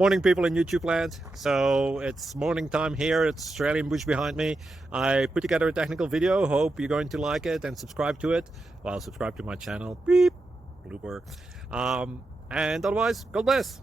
Morning, people in YouTube land. So it's morning time here. It's Australian bush behind me. I put together a technical video. Hope you're going to like it and subscribe to it. Well, subscribe to my channel. Beep, blooper. And otherwise, God bless.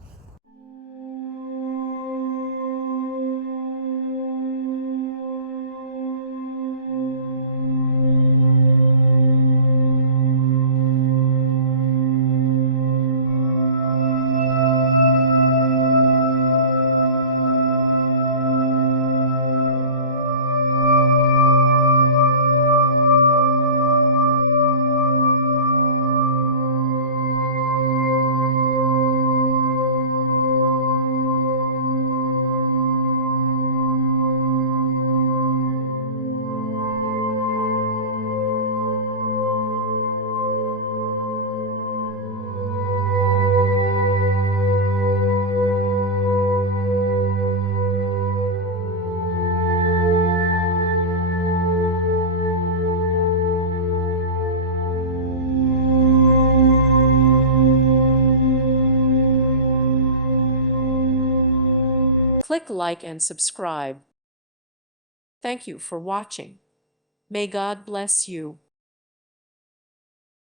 Click like and subscribe. Thank you for watching. May God bless you.